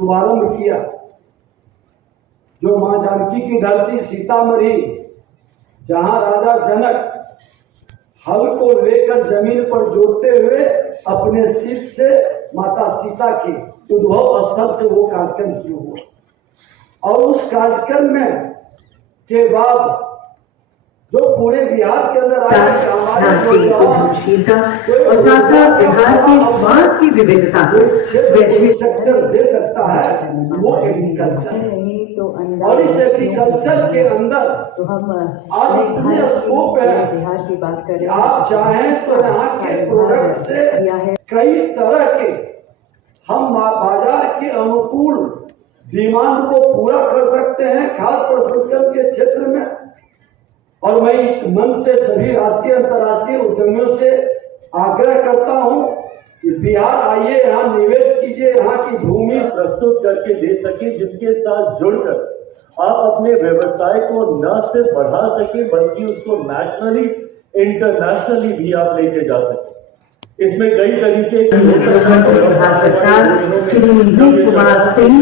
शुभारंभ किया। जो मां जानकी की धरती सीतामढ़ी, जहां राजा जनक हल को लेकर जमीन पर जोतते हुए अपने सिर से माता सीता के उद्भव स्थल से वो कार्यक्रम शुरू हुआ। और उस कार्यक्रम में के बाद जो पूरे बिहार के अंदर और साथ बिहार के समाज की विविधता वैश्विक सेक्टर दे सकता है वो एग्रीकल्चर। और इस एग्रीकल्चर के अंदर तो हम आज इतने स्कोप है, बिहार की बात करें, आप चाहें तो यहाँ के प्रोडक्ट से कई तरह के हम बाजार के अनुकूल डिमांड को पूरा कर सकते हैं खाद्य प्रसंस्करण के क्षेत्र में। और मैं इस मंच से सभी राष्ट्रीय अंतर्राष्ट्रीय उद्यमियों से आग्रह करता हूं कि बिहार आइए, यहाँ निवेश कीजिए, यहाँ की भूमि प्रस्तुत करके दे सके, जिनके साथ जुड़कर आप अपने व्यवसाय को न सिर्फ बढ़ा सके बल्कि उसको नेशनली इंटरनेशनली भी आप लेके जा सके। इसमें कई तरीके सरकार श्री नीतीश कुमार सिंह,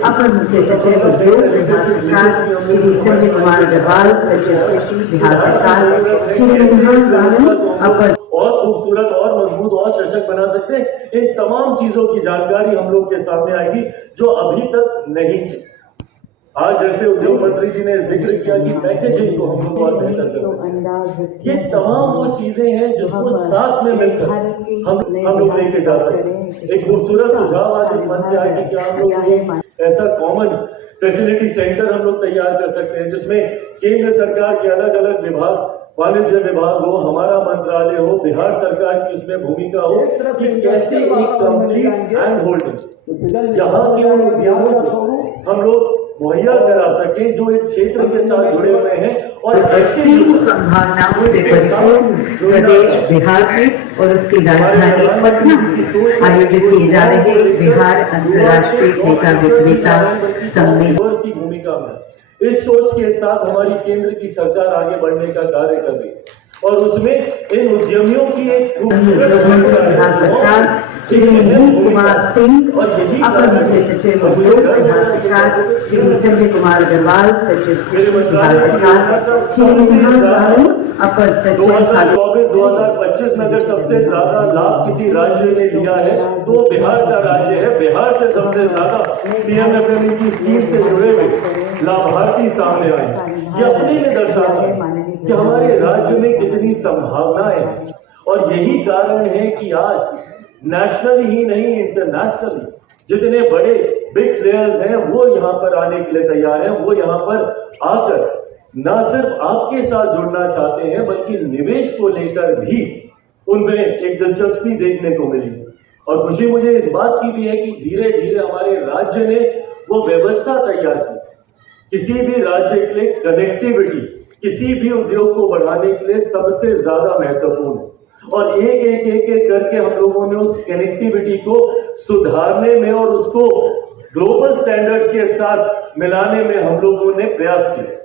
अपर मुख्य सचिव उद्योग बिहार सरकार, श्री संजय कुमार अग्रवाल, सचिव कृषि बिहार सरकार, श्री मनोहर लाल, अपर और खूबसूरत और मजबूत और सशक्त बना सकते हैं। इन तमाम चीजों की जानकारी हम लोग के सामने आएगी जो अभी तक नहीं थी। आज जैसे उद्योग मंत्री जी ने जिक्र किया कि पैकेजिंग को हम लोग और बेहतर करें, ये तमाम वो चीजें हैं जिसको साथ में मिलकर हम लोग लेके जा सकते हैं। एक खूबसूरत सुझाव आज इस मंच से आया कि क्या हम लोग ऐसा कॉमन फैसिलिटी सेंटर हम लोग तैयार कर सकते हैं जिसमें केंद्र सरकार के अलग अलग विभाग, वाणिज्य विभाग हो, हमारा मंत्रालय हो, बिहार सरकार की उसमें भूमिका हो कि कैसे एक कंप्लीट हैंड होल्डिंग यहाँ के उन उद्योगों को हम लोग मुहैया करा सके जो इस क्षेत्र के साथ जुड़े हुए हैं और ऐसी संभावनाओं से भरपूर प्रदेश बिहार में और उसकी राजधानी पटना आयोजित किए जा रहे बिहार अंतर्राष्ट्रीय ठेका विक्रेता सम्मेलन की भूमिका में इस सोच के साथ हमारी केंद्र की सरकार आगे बढ़ने का कार्य कर रही है और उसमें इन उद्यमियों की एक बिहार सरकार श्री नीतीश कुमार सिंह, अपर मुख्य सचिव उद्योग बिहार सरकार, श्री संजय कुमार अग्रवाल, सचिव कृषि बिहार सरकार, श्री मनोहर लाल, अपर सचिव 2024-2025 में अगर सबसे ज्यादा लाभ किसी राज्य ने लिया है तो बिहार का राज्य है। बिहार से सबसे ज्यादा पीएमएफएमई की स्कीम से जुड़े हुए लाभार्थी सामने आए। ये अपने में दर्शाता है कि हमारे राज्य में कितनी संभावनाएं हैं और यही कारण है कि आज नेशनल ही नहीं इंटरनेशनली जितने बड़े बिग प्लेयर्स हैं वो यहाँ पर आने के लिए तैयार हैं। वो यहाँ पर आकर न सिर्फ आपके साथ जुड़ना चाहते हैं बल्कि निवेश को लेकर भी उनमें एक दिलचस्पी देखने को मिली। और खुशी मुझे इस बात की भी है कि धीरे धीरे हमारे राज्य ने वो व्यवस्था तैयार की। किसी भी राज्य के लिए कनेक्टिविटी किसी भी उद्योग को बढ़ाने के लिए सबसे ज्यादा महत्वपूर्ण है और एक करके हम लोगों ने उस कनेक्टिविटी को सुधारने में और उसको ग्लोबल स्टैंडर्ड्स के साथ मिलाने में हम लोगों ने प्रयास किया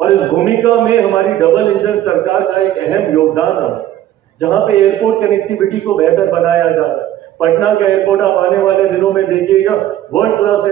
और इस भूमिका में हमारी डबल इंजन सरकार का एक अहम योगदान रहा। जहां पे एयरपोर्ट कनेक्टिविटी को बेहतर बनाया जा रहा है। पटना का एयरपोर्ट आप आने वाले दिनों में देखिएगा वर्ल्ड क्लास